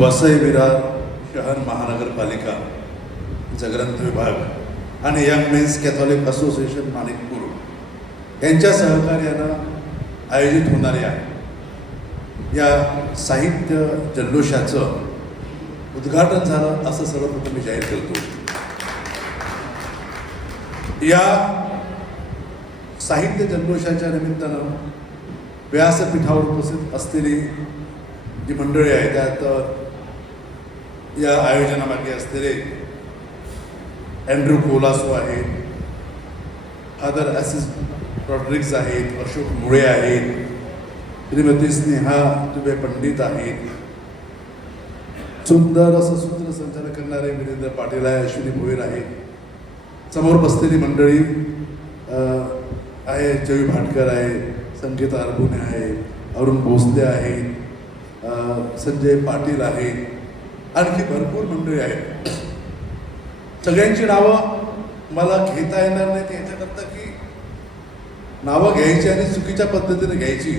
वसई विरार शहर महानगरपालिका जगरंथ विभाग आणि young men's Catholic association Manikpur यांच्या सहकार्यानं आयोजित होणाऱ्या या साहित्य जल्लोषाचं उद्घाटन झालं असं सर्वप्रथम मी जाहीर करतो. या साहित्य जल्लोषाच्या निमित्तानं व्यासपीठावर उपस्थित असलेली जी मंडळी आहे त्यात या आयोजनामागे असलेले अँड्रू कोलासो आहेत. फादर ॲसिस रॉड्रिक्स आहेत. अशोक मुळे आहेत. श्रीमती स्नेहा दुबे पंडित आहेत. सुंदर असं सूत्रसंचालन करणारे वीरेंद्र पाटील आहे अश्विनी भोईर आहेत. समोर बसलेली मंडळी अ, आहे जवी भाटकर आहे संकेत अरबुने आहे अरुण भोसले आहेत संजय पाटील आहेत. आणखी भरपूर मंडळी आहेत. सगळ्यांची नावं मला घेता येणार नाहीत याच्याकरता की नावं घ्यायची आणि चुकीच्या पद्धतीने घ्यायची.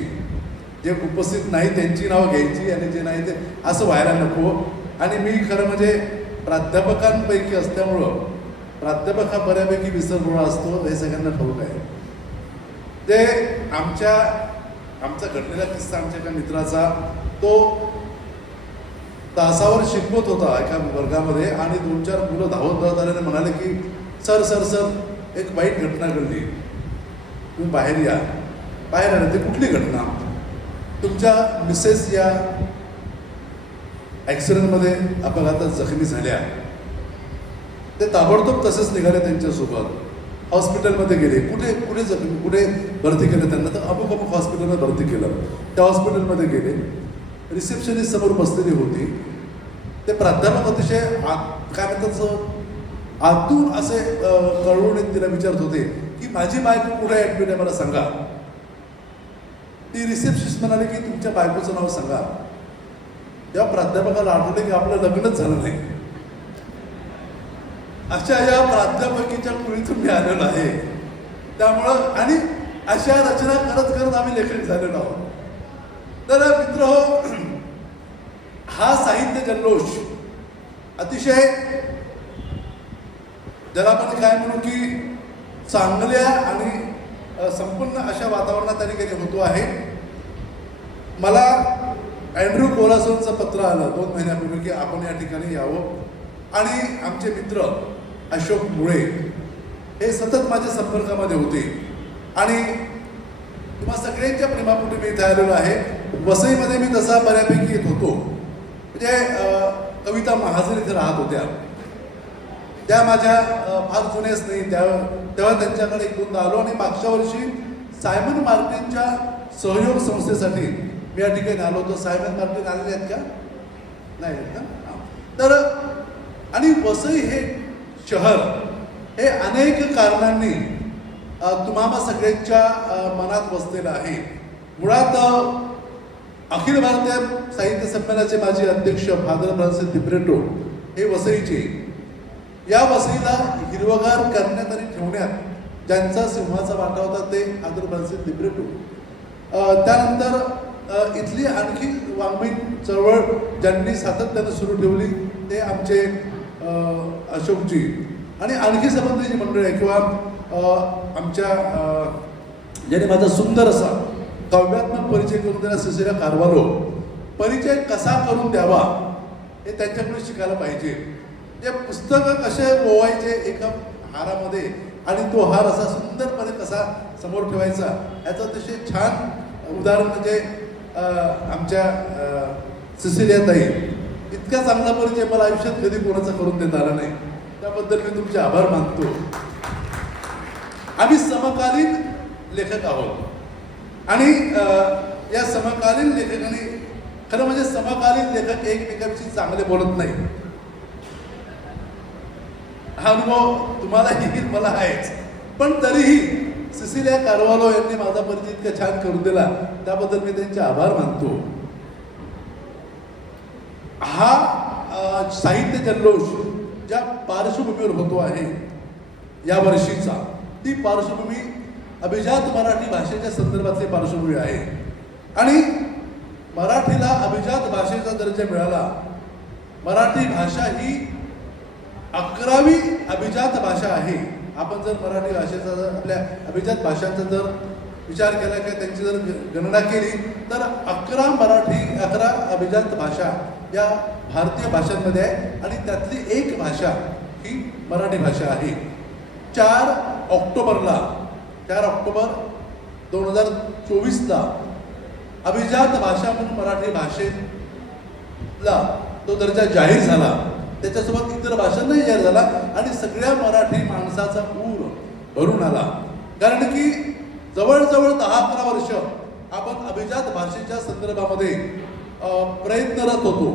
जे उपस्थित नाही त्यांची नावं घ्यायची आणि जे नाही ते असं व्हायला नको. आणि मी खरं म्हणजे प्राध्यापकांपैकी असल्यामुळं प्राध्यापक हा बऱ्यापैकी विसरगुळा असतो हे सगळ्यांना ठाऊक आहे. ते आमच्या आमचा घडलेला किस्सा आमच्या एका मित्राचा तो तासावर शिकवत होता एका वर्गामध्ये आणि दोन चार मुलं धावत धावत आल्याने म्हणाले की सर सर सर एक वाईट घटना घडली. तुम्ही बाहेर या. बाहेर आले ते कुठली घटना? तुमच्या मिसेस या ॲक्सिडेंटमध्ये अपघातात जखमी झाल्या. ते ताबडतोब तसेच निघाले त्यांच्यासोबत. हॉस्पिटलमध्ये गेले. कुठे कुठे जखमी कुठे भरती केलं त्यांना? तर अमुक अमुक हॉस्पिटलमध्ये भरती केलं. त्या हॉस्पिटलमध्ये गेले. रिसेप्शनिस्ट समोर बसलेली होती. ते प्राध्यापक अतिशय काय म्हणतात आतून असे कळवून तिला विचारत होते की माझी बायको कुठे ॲडमिट आहे मला सांगा. ती रिसेप्शनिस्ट म्हणाली की तुमच्या बायकोचं नाव सांगा. तेव्हा प्राध्यापकाला आठवले की आपलं लग्नच झालं नाही. अशा या प्राध्यापकीच्या कुळीतून मी आलेलो आहे. त्यामुळं आणि अशा रचना करत करत आम्ही लेखक झालेलो आहोत. तर मित्र हो हा साहित्य जल्लोष अतिशय ज्याला आपण काय म्हणू की चांगल्या आणि संपूर्ण अशा वातावरणात त्या ठिकाणी होतो आहे. मला अँड्रू कोलासनचं पत्र आलं दोन महिन्यापूर्वी की आपण या ठिकाणी यावं. आणि आमचे मित्र अशोक मुळे हे सतत माझ्या संपर्कामध्ये होते. आणि तुम्हा सगळ्यांच्या प्रेमापोटी मी इथे आलेलो आहे. वसईमध्ये मी तसा बऱ्यापैकी येत होतो. म्हणजे कविता महाजन इथे राहत होत्या. त्या माझ्या फार जुन्याच नाही त्या तेव्हा त्यांच्याकडे एकूण आलो आणि मागच्या वर्षी सायमन मार्टिनच्या सहयोग संस्थेसाठी मी या ठिकाणी आलो होतो. सायमन मार्टिन आलेले आहेत का? नाही आहेत ना? तर आणि वसई हे शहर हे अनेक कारणांनी तुम्हाला सगळ्यांच्या मनात बसलेलं आहे. मुळात अखिल भारतीय साहित्य संमेलनाचे माजी अध्यक्ष फादर फ्रान्सिस दिब्रेटो हे वसईचे. या वसईला हिरवगार करण्यात आणि ठेवण्यात ज्यांचा सिंहाचा वाटा होता ते फादर फ्रान्सिस दिब्रेटो त्यानंतर इथली आणखी वाङ्मयीन चळवळ ज्यांनी सातत्यानं सुरू ठेवली ते आमचे अशोकजी आणि आणखी संबंधित जी मंडळी आहे किंवा आमच्या ज्याने माझा सुंदर असा काव्यात्मक परिचय करून दिला सिसिलिया कारवालो हो. परिचय कसा करून द्यावा हे त्यांच्याकडे शिकायला पाहिजे. ते पुस्तकं कसे ओवायचे एका हारामध्ये आणि तो हार असा सुंदरपणे कसा समोर ठेवायचा याचं अतिशय छान उदाहरण म्हणजे आमच्या सिसिलिया ताई. इतका चांगला परिचय मला आयुष्यात कधी कोणाचा करून देता आला नाही. त्याबद्दल मी तुमचे आभार मानतो. आम्ही समकालीन लेखक आहोत. आणि या समकालीन लेखकाने खरं म्हणजे समकालीन लेखक एकमेकांशी चांगले बोलत नाही. हा अनुभव तुम्हाला येईल मला आहेच. पण तरीही सिसिलिया कारवालो यांनी माझा परिचय इतका छान करून दिला त्याबद्दल मी त्यांचे आभार मानतो. हा साहित्य जल्लोष ज्या पार्श्वभूमीवर होतो आहे या वर्षीचा ती पार्श्वभूमी अभिजात मराठी भाषेच्या संदर्भातली पार्श्वभूमी आहे. आणि मराठीला अभिजात भाषेचा दर्जा मिळाला मराठी भाषा ही अकरावी अभिजात भाषा आहे. आपण जर मराठी भाषेचा जर आपल्या अभिजात भाषांचा जर विचार केला किंवा त्यांची जर ग- गणना केली तर अकरा मराठी अकरा अभिजात भाषा या भारतीय भाषांमध्ये आहे आणि त्यातली एक भाषा ही मराठी भाषा आहे. चार ऑक्टोबरला चार ऑक्टोबर दोन हजार चोवीसला अभिजात भाषा म्हणून मराठी भाषेला तो दर्जा जाहीर झाला. त्याच्यासोबत इतर भाषांनाही जाहीर झाला आणि सगळ्या मराठी माणसाचा पूर भरून आला. कारण की जवळजवळ दहा अकरा वर्ष आपण अभिजात भाषेच्या संदर्भामध्ये प्रयत्नरत होतो.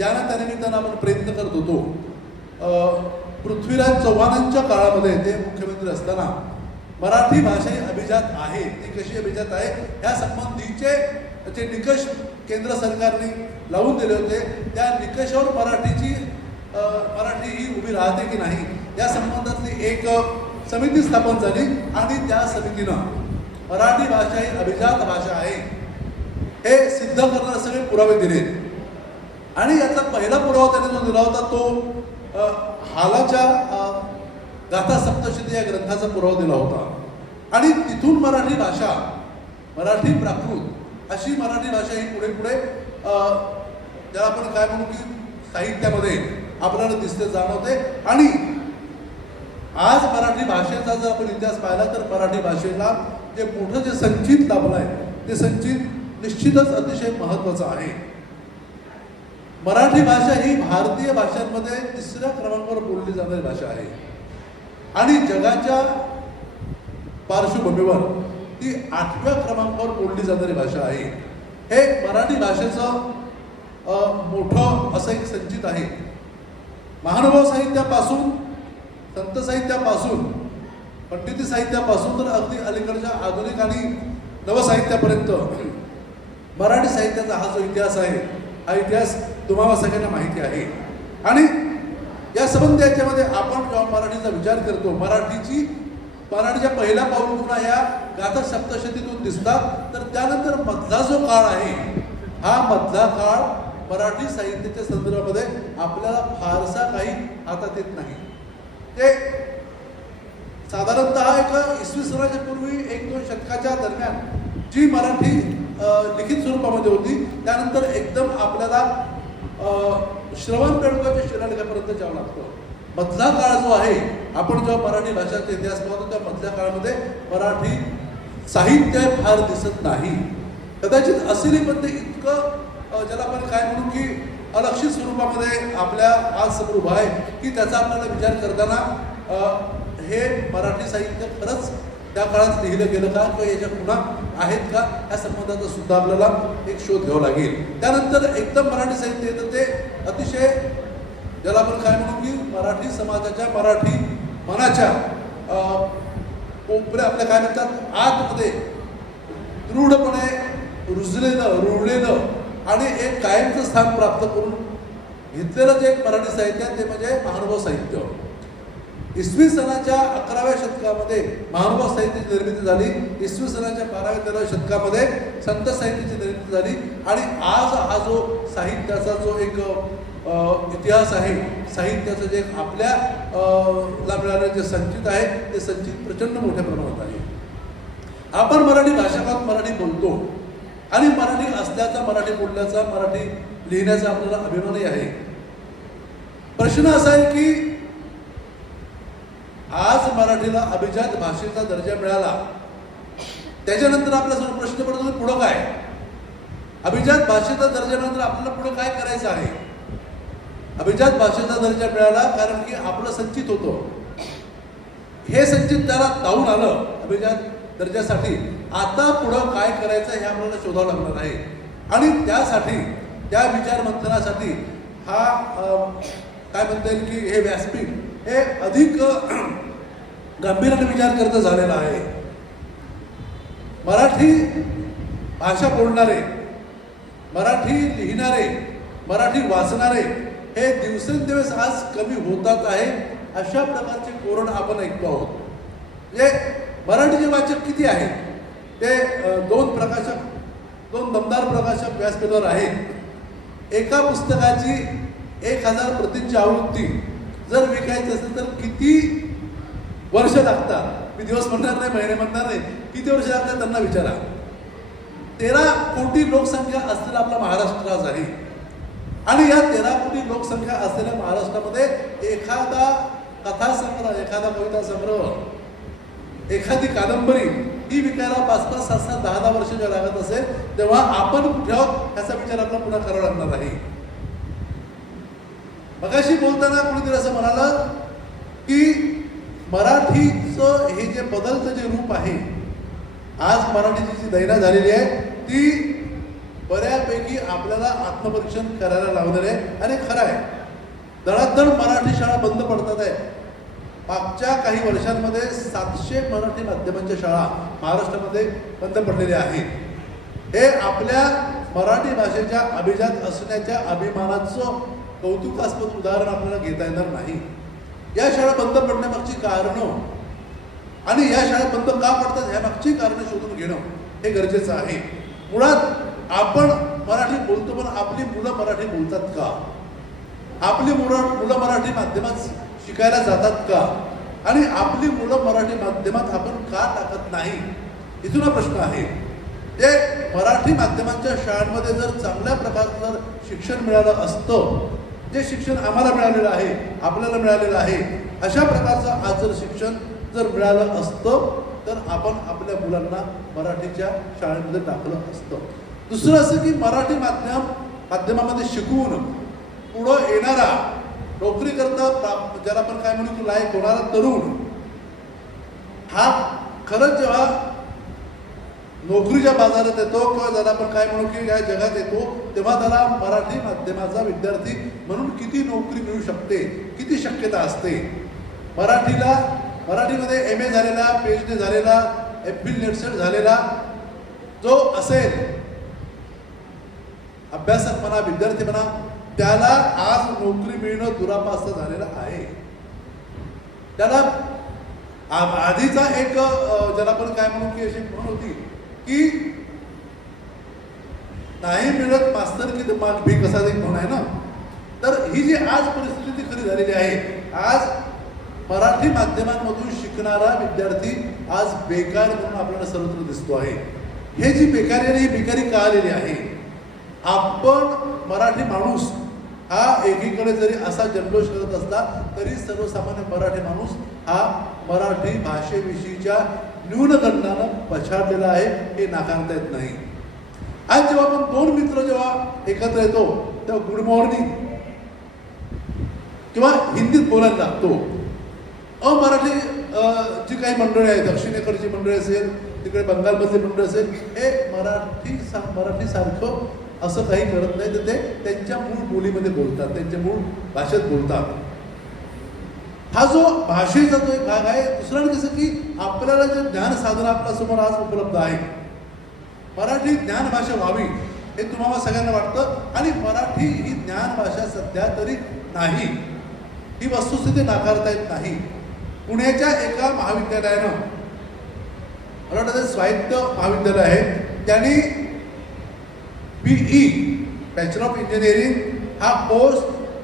यानं त्यानिमित्तानं आपण प्रयत्न करत होतो. पृथ्वीराज चव्हाणांच्या काळामध्ये ते मुख्यमंत्री असताना मराठी भाषा ही अभिजात आहे. ती कशी अभिजात आहे? ह्या संबंधीचे जे निकष केंद्र सरकारने लावून दिले होते त्या निकषावर मराठीची मराठी ही उभी राहते की नाही या संबंधातली एक समिती स्थापन झाली आणि त्या समितीनं मराठी भाषा ही अभिजात भाषा आहे. हे सिद्ध करणारे सगळे पुरावे दिले. आणि याचा पहिला पुरावा त्याने जो दिला होता तो हालाच्या गाथा सप्तशती या ग्रंथाचा पुरावा दिला होता. आणि तिथून मराठी भाषा मराठी प्राकृत अशी मराठी भाषा ही पुढे पुढे ज्याला आपण काय म्हणू की साहित्यामध्ये आपल्याला दिसते जाणवते. आणि आज मराठी भाषेचा जर आपण इतिहास पाहिला तर मराठी भाषेला जे मोठं जे संचित लाभलं आहे ते संचित निश्चितच अतिशय महत्वाचं आहे. मराठी भाषा ही भारतीय भाषांमध्ये तिसऱ्या क्रमांकावर बोलली जाणारी भाषा आहे. आणि जगाच्या पार्श्वभूमीवर ती आठव्या क्रमांकावर बोलली जाणारी भाषा आहे. हे मराठी भाषेचं मोठं असं एक संचित आहे. महानुभाव साहित्यापासून संत साहित्यापासून पंडिती साहित्यापासून तर अगदी अलीकडच्या आधुनिक आणि नवसाहित्यापर्यंत मराठी साहित्याचा हा जो इतिहास आहे हा इतिहास तुम्हाला सगळ्यांना माहिती आहे. आणि या संबंध याच्यामध्ये आपण जेव्हा मराठीचा विचार करतो. मराठीची मराठीच्या पहिल्या पाऊल खुणा या गाथा सप्तशतीतून दिसतात. तर त्यानंतर मधला जो काळ आहे हा मधला काळ मराठी साहित्याच्या संदर्भामध्ये आपल्याला फारसा काही हातात येत नाही. ते साधारणतः एका इसवी सणाच्या पूर्वी एक दोन शतकाच्या दरम्यान जी मराठी लिखित स्वरूपामध्ये होती त्यानंतर एकदम आपल्याला श्रवण बेळगावच्या शिलालेखापर्यंत जावं लागतं. मधला काळ जो आहे आपण जेव्हा मराठी भाषाचा इतिहास पाहतो त्या मधल्या काळामध्ये मराठी साहित्य फार दिसत नाही. कदाचित असेलही पण इतकं ज्याला आपण काय म्हणू की अलक्षित स्वरूपामध्ये आपल्या आज समोर उभा आहे की त्याचा आपल्याला विचार करताना हे मराठी साहित्य खरंच त्या काळात लिहिलं गेलं का? किंवा याच्या खुणा आहेत का? या संबंधाचा सुद्धा आपल्याला एक शोध घ्यावा लागेल. त्यानंतर एकदम मराठी साहित्य येतं ते अतिशय ज्याला आपण काय म्हणू की मराठी समाजाच्या मराठी मनाच्या कोपऱ्या आपल्या काय म्हणतात? आतमध्ये दृढपणे रुजलेलं रुळलेलं आणि एक कायमचं स्थान प्राप्त करून घेतलेलं जे एक मराठी साहित्य आहे ते म्हणजे महानुभाव साहित्य. इसवी सनाच्या अकराव्या शतकामध्ये महानुभाव साहित्याची निर्मिती झाली. इसवी सनाच्या बाराव्या तेराव्या शतकामध्ये संत साहित्याची निर्मिती झाली. आणि आज हा जो साहित्याचा जो एक इतिहास आहे साहित्याचं जे आपल्या ला मिळालेलं जे संचित आहे ते संचित प्रचंड मोठ्या प्रमाणात आहे. आपण मराठी भाषकात मराठी बोलतो. आणि मराठी असल्याचा मराठी बोलण्याचा मराठी लिहिण्याचा आपल्याला अभिमानही आहे. प्रश्न असा आहे की आज मराठीला अभिजात भाषेचा दर्जा मिळाला. त्याच्यानंतर आपल्यासमोर प्रश्न पडतो पुढं काय? अभिजात भाषेचा दर्जा मिळाल्यानंतर आपल्याला पुढं काय करायचं आहे? अभिजात भाषेचा दर्जा मिळाला कारण की आपलं संचित होतं. हे संचित त्याला जाऊन आलं अभिजात दर्जासाठी. आता पुढं काय करायचं हे आपल्याला शोधावं लागणार आहे. आणि त्यासाठी त्या विचार मंथनासाठी हा काय म्हणता येईल की हे व्यासपीठ हे अधिक गांभीर्याने विचार करत झालेला आहे. मराठी भाषा बोलणारे मराठी लिहिणारे मराठी वाचणारे हे दिवसेंदिवस आज कमी होतात आहे अशा प्रकारचे कोरण आपण ऐकतो आहोत. म्हणजे मराठीचे वाचक किती आहेत ते दोन प्रकाशक दोन दमदार प्रकाशक व्यासपीठावर आहेत. एका पुस्तकाची एक हजार प्रतींची आवृत्ती जर विकायची असेल तर किती वर्ष लागतात मी दिवस म्हणणार नाही महिने म्हणणार नाही. किती वर्ष लागतात त्यांना विचारा. तेरा कोटी लोकसंख्या असलेला आपला महाराष्ट्र आहे आणि या तेरा कोटी लोकसंख्या असलेल्या महाराष्ट्रामध्ये एखादा कथासंग्रह एखादा कविता संग्रह एखादी कादंबरी ही विकायला पाच पाच सात सात दहा दहा वर्ष जेव्हा लागत असेल तेव्हा आपण कुठे आहोत ह्याचा विचार आपला पुन्हा करावा लागणार नाही मगाशी बोलताना कोणीतरी असं म्हणालं की मराठीचं हे जे बदलचं जे रूप आहे आज मराठीची जी दैना झालेली आहे ती बऱ्यापैकी आपल्याला आत्मपरीक्षण करायला लावणार आहे. आणि खरं आहे दळादळ मराठी शाळा बंद पडतात आहे. मागच्या काही वर्षांमध्ये सातशे मराठी माध्यमांच्या शाळा महाराष्ट्रामध्ये बंद पडलेल्या आहेत. हे आपल्या मराठी भाषेच्या अभिजात असण्याच्या अभिमानाचं कौतुकास्पद उदाहरण आपल्याला घेता येणार नाही. या शाळा बंद पडण्यामागची कारणं. आणि या शाळा बंद का पडतात ह्या मागची कारणं शोधून घेणं हे गरजेचं आहे. मुळात आपण मराठी बोलतो पण आपली मुलं मराठी बोलतात का? आपली मुलं मुलं मराठी माध्यमात शिकायला जातात का? आणि आपली मुलं मराठी माध्यमात आपण का टाकत नाही? इथून हा प्रश्न आहे. जे मराठी माध्यमांच्या शाळांमध्ये जर चांगल्या प्रकारचं जर शिक्षण मिळालं असतं जे शिक्षण आम्हाला मिळालेलं आहे आपल्याला मिळालेलं आहे अशा प्रकारचं आज जर शिक्षण जर मिळालं असतं तर आपण आपल्या मुलांना मराठीच्या शाळेमध्ये टाकलं असतं. दुसरं असं की मराठी माध्यम माध्यमामध्ये शिकवून पुढं येणारा नोकरी करता ज्याला आपण काय म्हणू की लायक होणारा तरुण हा खरंच जेव्हा नोकरीच्या बाजारात येतो किंवा ज्याला आपण काय म्हणू की या जगात येतो तेव्हा त्याला मराठी माध्यमाचा विद्यार्थी म्हणून किती नोकरी मिळू शकते किती शक्यता असते? मराठीला मराठीमध्ये एम ए झालेला पी एच डी झालेला एफ नेटसेट झालेला जो असेल अभ्यासक म्हणा विद्यार्थी म्हणा त्याला आज नोकरी मिळणं दुरापास्त झालेलं आहे. त्याला आधीचा एक ज्याला आपण काय म्हणू की अशी म्हण होती की नाही मिळत मास्तर की माग भी कसा एक म्हण आहे ना? तर ही जी आज परिस्थिती खरी झालेली आहे. आज मराठी माध्यमांमधून शिकणारा विद्यार्थी आज बेकार म्हणून आपल्याला सर्वत्र दिसतो आहे. हे जी बेकारी आहे ही बेकारी का आलेली आहे आपण मराठी माणूस हा एकीकडे जरी असा जल्लोष करत असला तरी सर्वसामान्य मराठी माणूस हा मराठी भाषेविषयीच्या न्यूनगंडानं पछाडलेलं आहे हे नाकारता येत नाही. आज जेव्हा आपण दोन मित्र जेव्हा एकत्र येतो तेव्हा गुड मॉर्निंग किंवा हिंदीत बोलायला लागतो. अमराठी जी काही मंडळी आहेत दक्षिणेकडची मंडळी असेल तिकडे बंगालमधली मंडळी असेल हे मराठी सा मराठी सारखं असं काही करत नाही तर ते त्यांच्या मूळ बोलीमध्ये बोलतात त्यांच्या मूळ भाषेत बोलतात. हा जो भाषेचा जो एक भाग आहे दुसरा कसं म्हणजे की आपल्याला जे ज्ञान साधन आपल्यासमोर आज उपलब्ध आहे. मराठी ज्ञान भाषा व्हावी हे तुम्हाला सगळ्यांना वाटतं आणि मराठी ही ज्ञान भाषा सध्या तरी नाही. ही वस्तुस्थिती नाकारता येत नाही. पुण्याच्या एका महाविद्यालयानं मला वाटतं स्वायत्त महाविद्यालय आहे त्यांनी ई बॅचलर ऑफ इंजिनिअरिंग हा कोर्स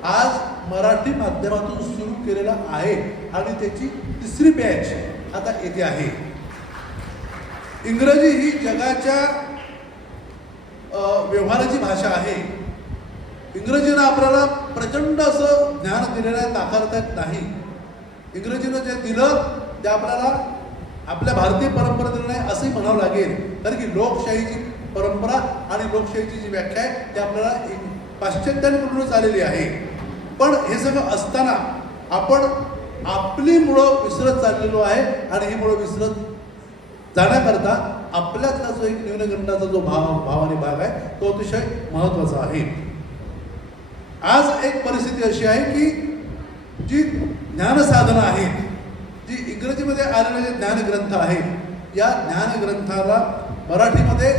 आज मराठी माध्यमातून सुरू केलेला आहे आणि त्याची तिसरी बॅच आता येथे आहे. इंग्रजी ही जगाच्या व्यवहाराची भाषा आहे. इंग्रजीनं आपल्याला प्रचंड असं ज्ञान दिलेलं आहे नाकारता येत नाही. इंग्रजीनं जे दिलं ते आपल्याला आपल्या भारतीय परंपरा दिलं नाही असंही म्हणावं लागेल. कारण की लोकशाहीची परंपरा आणि लोकशाहीची जी व्याख्या आहे ती आपल्याला एक पाश्चात्यांकडूनच आलेली आहे. पण हे सगळं असताना आपण आपली मुळं विसरत चाललेलो आहे आणि ही मुळं विसरत जाण्याकरता आपल्यातला जो एक न्यूनगंडाचा जो भाव भावाने भाग आहे तो अतिशय महत्त्वाचा आहे. आज एक परिस्थिती अशी आहे की जी ज्ञानसाधनं आहेत जी इंग्रजीमध्ये आलेले जे ज्ञानग्रंथ आहेत या ज्ञानग्रंथाला मराठीमध्ये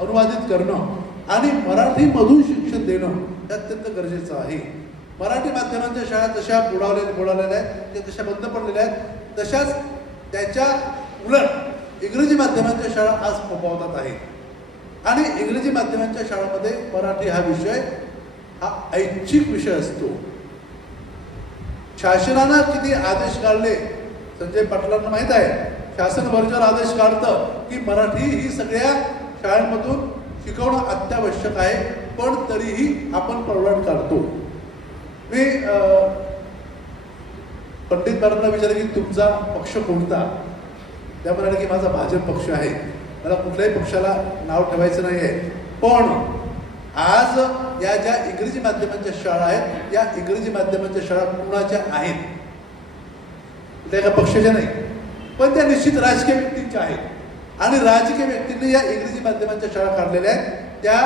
अनुवादित करणं आणि मराठीमधून शिक्षण देणं हे अत्यंत गरजेचं आहे. मराठी माध्यमांच्या शाळा जशा बुडावलेल्या बुडावलेल्या आहेत त्या तशा बंद पडलेल्या आहेत. तशाच त्याच्या उलट इंग्रजी माध्यमांच्या शाळा आज फोपावतात आहेत. आणि इंग्रजी माध्यमांच्या शाळांमध्ये मराठी हा विषय हा ऐच्छिक विषय असतो. शासनानं किती आदेश काढले? संजय पाटलांना माहीत आहे. शासन वरच्यावर आदेश काढतं की मराठी ही सगळ्या शाळांमधून शिकवणं अत्यावश्यक आहे पण तरीही आपण परवाट काढतो. मी पंडित बाबांना विचारलं की तुमचा पक्ष कोणता? त्या म्हणाले की माझा भाजप पक्ष आहे. मला कुठल्याही पक्षाला नाव ठेवायचं नाही आहे. पण आज या ज्या इंग्रजी माध्यमांच्या शाळा आहेत या इंग्रजी माध्यमांच्या शाळा कुणाच्या आहेत? त्या एका पक्षाच्या नाही. पण त्या निश्चित राजकीय व्यक्तींच्या आहेत. आणि राजकीय व्यक्तींनी या इंग्रजी माध्यमांच्या शाळा काढलेल्या आहेत. त्या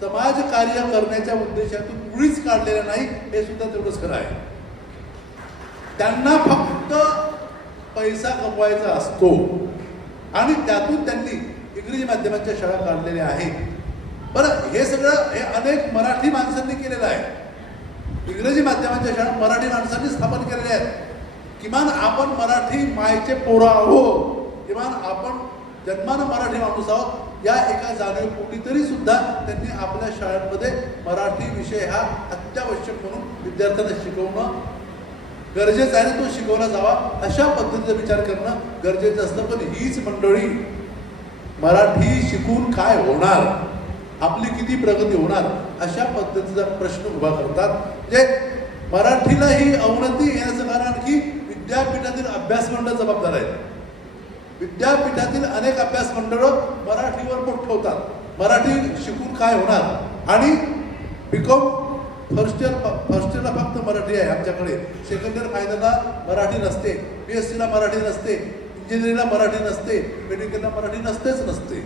समाज कार्य करण्याच्या उद्देशातून मुळीच काढलेलं नाही हे सुद्धा तेवढंच खरं आहे. त्यांना फक्त पैसा कमवायचा असतो आणि त्यातून त्यांनी इंग्रजी माध्यमांच्या शाळा काढलेल्या आहेत. बरं हे सगळं हे अनेक मराठी माणसांनी केलेलं आहे. इंग्रजी माध्यमांच्या शाळा मराठी माणसांनी स्थापन केलेल्या आहेत. किमान आपण मराठी मायचे पोरं आहोत. किमान आपण जन्मानं मराठी माणूस आहोत. या एका जाणीवपोटी तरी सुद्धा त्यांनी आपल्या शाळांमध्ये मराठी विषय हा अत्यावश्यक म्हणून विद्यार्थ्यांना शिकवणं गरजेचं आहे तो शिकवला जावा अशा पद्धतीचा विचार करणं गरजेचं असतं. पण हीच मंडळी मराठी शिकून काय होणार? आपली किती प्रगती होणार? अशा पद्धतीचा प्रश्न उभा करतात. जे मराठीला ही अवनती येण्याचं कारण की विद्यापीठातील अभ्यास मंडळ जबाबदार आहेत. विद्यापीठातील अनेक अभ्यास मंडळं मराठीवर पोट ठेवतात मराठी शिकून काय होणार? आणि बिकॉम फर्स्ट इयर फर्स्ट इयरला फक्त मराठी आहे आमच्याकडे. सेकंड इयर फायनलला मराठी नसते. बी एस सीला मराठी नसते. इंजिनिअरिंगला मराठी नसते. मेडिकलला मराठी नसतेच नसते.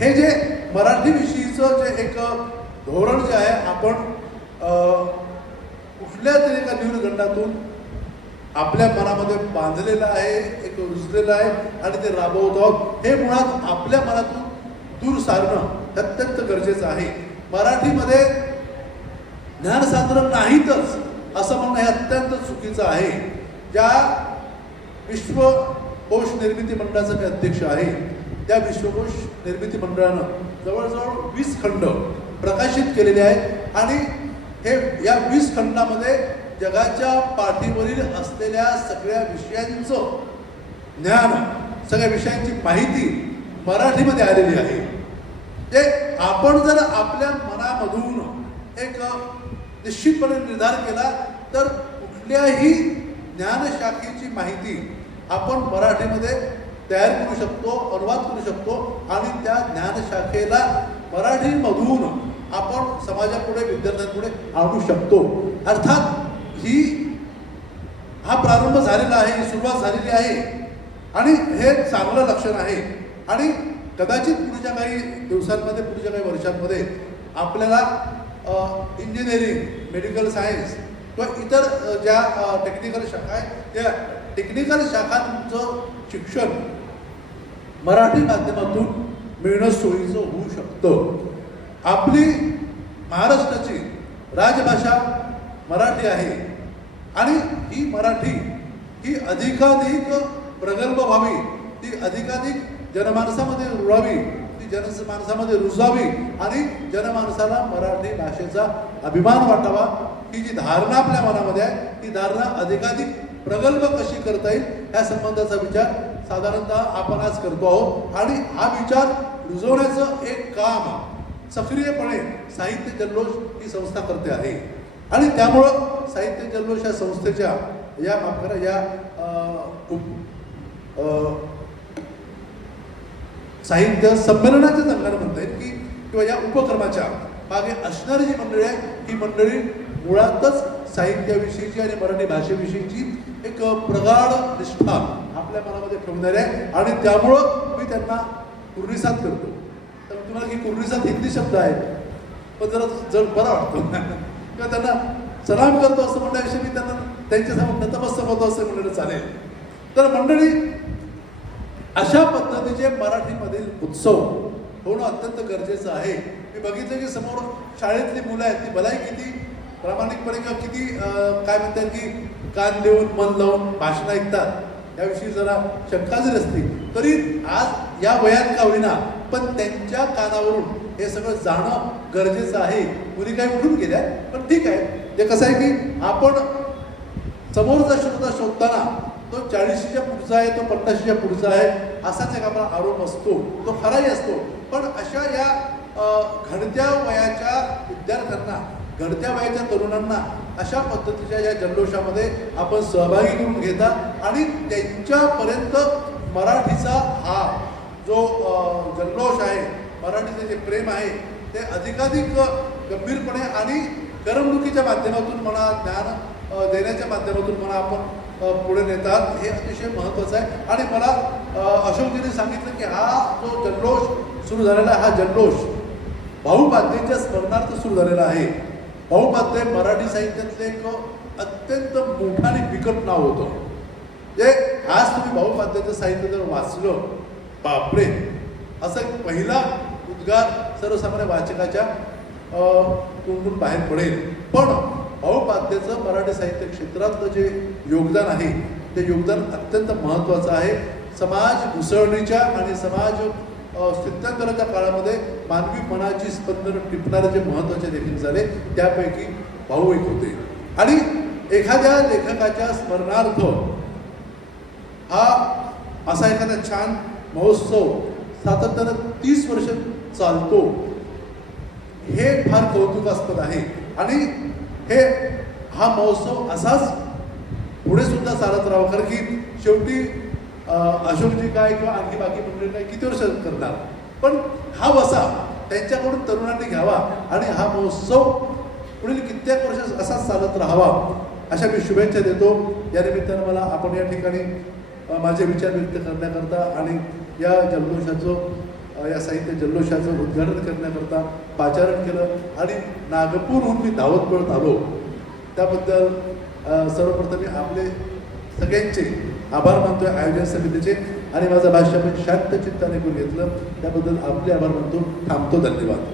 हे जे मराठी विषयीचं जे एक धोरण जे आहे आपण कुठल्या तरी एका न्यूनगंडातून आपल्या मनामध्ये बांधलेलं आहे एक रुजलेलं आहे आणि ते राबवत आहोत. हे मुळात आपल्या मनातून दूर सारणं अत्यंत गरजेचं आहे. मराठीमध्ये ज्ञानसाधनं नाहीतच असं म्हणणं हे अत्यंत चुकीचं आहे. ज्या विश्वकोश निर्मिती मंडळाचा मी अध्यक्ष आहे त्या विश्वकोश निर्मिती मंडळानं जवळजवळ वीस खंड प्रकाशित केलेले आहेत. आणि हे या वीस खंडामध्ये जगाच्या पाठीवरील असलेल्या सगळ्या विषयांचं ज्ञान सगळ्या विषयांची माहिती मराठीमध्ये आलेली आहे. ते आपण जर आपल्या मनामधून एक निश्चितपणे निर्धार केला तर कुठल्याही ज्ञानशाखेची माहिती आपण मराठीमध्ये तयार करू शकतो अनुवाद करू शकतो आणि त्या ज्ञानशाखेला मराठीमधून आपण समाजापुढे विद्यार्थ्यांपुढे आणू शकतो. अर्थात ही हा प्रारंभ झालेला आहे ही सुरुवात झालेली आहे. आणि हे चांगलं लक्षण आहे. आणि कदाचित पुढच्या काही दिवसांमध्ये पुढच्या काही वर्षांमध्ये आपल्याला इंजिनिअरिंग मेडिकल सायन्स किंवा इतर ज्या टेक्निकल शाखा आहेत त्या टेक्निकल शाखांचं शिक्षण मराठी माध्यमातून मिळणं सोयीचं होऊ शकतं. आपली महाराष्ट्राची राजभाषा मराठी आहे. आणि ही मराठी ही अधिकाधिक प्रगल्भ व्हावी ती अधिकाधिक जनमानसामध्ये रुळावी ती जनमानसामध्ये रुजावी आणि जनमानसाला मराठी भाषेचा अभिमान वाटावा ही जी धारणा आपल्या मनामध्ये आहे ती धारणा अधिकाधिक प्रगल्भ कशी करता येईल या संबंधाचा विचार साधारणतः आपण आज करतो आहोत. आणि हा विचार रुजवण्याचं एक काम सक्रियपणे साहित्य जल्लोष ही संस्था करते आहे. आणि त्यामुळं साहित्य जल्लोष या संस्थेच्या या माफ करा या साहित्य संमेलनाच्या संघानं म्हणता येईल की किंवा या उपक्रमाच्या मागे असणारी जी मंडळी आहे ही मंडळी मुळातच साहित्याविषयीची आणि मराठी भाषेविषयीची एक प्रगाढ निष्ठा आपल्या मनामध्ये ठेवणारी आहे. आणि त्यामुळं मी त्यांना कुर्निसात करतो. तर तुम्हाला की कुर्निसात हिंदी शब्द आहे पण जरा जर बरा वाटतो. किंवा त्यांना सलाम करतो असं म्हणण्याविषयी मी त्यांना त्यांच्यासमोर नतमस्तक होतो असं म्हणलं चालेल. तर मंडळी अशा पद्धतीचे मराठीमधील उत्सव होणं अत्यंत गरजेचं आहे. मी बघितलं की समोर शाळेतली मुलं आहेत ती भलाई किती प्रामाणिकपणे किंवा किती काय म्हणतात की कान देऊन मन लावून भाषण ऐकतात याविषयी जरा शंका जरी असती तरी आज या वयात का होईना पण त्यांच्या कानावरून हे सगळं जाणं गरजेचं आहे. मुली काही उठून गेल्या पण ठीक आहे. ते कसं आहे की आपण समोरचा श्रोता शोधताना तो चाळीशीच्या पुढचा आहे तो पन्नाशीच्या पुढचा आहे असाच एक आपला आरोप असतो. तो खराही असतो. पण अशा या घडत्या वयाच्या विद्यार्थ्यांना घडत्या वयाच्या तरुणांना अशा पद्धतीच्या या जल्लोषामध्ये आपण सहभागी करून घेता आणि त्यांच्यापर्यंत मराठीचा हा जो जल्लोष आहे मराठीचं जे प्रेम आहे ते अधिकाधिक गंभीरपणे आणि करमणुकीच्या माध्यमातून म्हणा ज्ञान देण्याच्या माध्यमातून म्हणा आपण पुढे नेतात हे अतिशय महत्त्वाचं आहे. आणि मला अशोकजीने सांगितलं की हा जो जल्लोष सुरू झालेला आहे, हा जल्लोष भाऊ स्मरणार्थ सुरू झालेला आहे. भाऊपाध्ये मराठी साहित्यातले एक अत्यंत मोठं आणि बिकट नाव होतं. जे आज तुम्ही भाऊपाध्येचं साहित्य जर वाचलं बापरे! असं एक पहिला उद्गार सर्वसामान्य वाचकाच्या अं, तोंडून बाहेर पडेल. पण भाऊ मराठी साहित्य क्षेत्रातलं जे योगदान आहे ते योगदान अत्यंत महत्त्वाचं आहे. समाज घुसळणीच्या आणि समाज अं, स्थित्यंतराच्या काळामध्ये मानवी मनाची स्पंदन टिपणारे जे महत्त्वाचे लेखक झाले त्यापैकी भाऊ एक होते. आणि एखाद्या लेखकाच्या स्मरणार्थ हा असा एखादा छान महोत्सव सातत्यानं तीस वर्ष चालतो. हे फार कौतुकास्पद आहे आणि हे हा महोत्सव असाच पुढे सुद्धा चालत राहावा. कारण की शेवटी अशोकजी काय किंवा आणखी बाकी मंडळी काय किती वर्ष करणार पण हा वसा त्यांच्याकडून तरुणांनी घ्यावा आणि हा महोत्सव पुढील कित्येक वर्ष असाच चालत राहावा अशा मी शुभेच्छा देतो. या निमित्तानं मला आपण या ठिकाणी माझे विचार व्यक्त करण्याकरता आणि या जल्लोषाचं या साहित्य जल्लोषाचं उद्घाटन करण्याकरता पाचारण केलं आणि नागपूरहून मी धावत पळत आलो. त्याबद्दल सर्वप्रथम मी आपले सगळ्यांचे आभार मानतोय आयोजन समितीचे आणि माझं भाष्य आपण शांत चित्ताने करून घेतलं. त्याबद्दल आपले आभार मानतो. थांबतो. धन्यवाद.